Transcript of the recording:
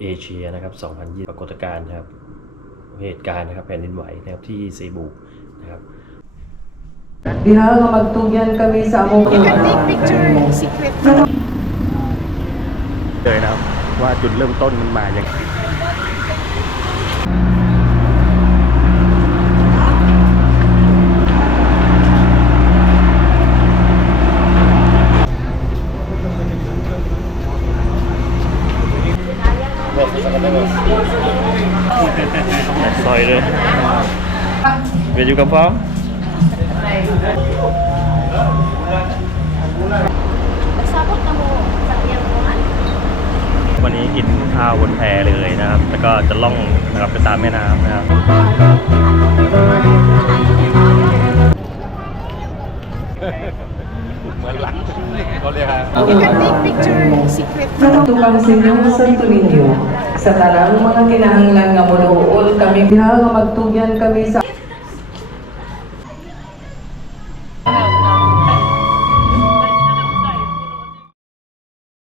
เอเชียนะครับ2020ปรากฏการณ์นะครับเหตุการณ์นะครับแผ่นดินไหวนะครับที่เซบูนะครับ Diha nga magtugyan kami sa among You can take picture secret. เลยนะครับว่าจุดเริ่มต้นมันมาอย่างไรซอยเลยเวียนอยู่กับพร้อมSabot na mo sa iyang kuhan. วันนี้กินข้าวบนแพเลยนะครับแล้วก็จะล่องนะครับไปตามแม่น้ำนะครับเหมือนหลังเขาเรียกครับ You can take picture secret. Tukang sa inyong Santo Niño, sa tanang mga kinahanglan nga moduol kami. Diha nga magtugyan kami sa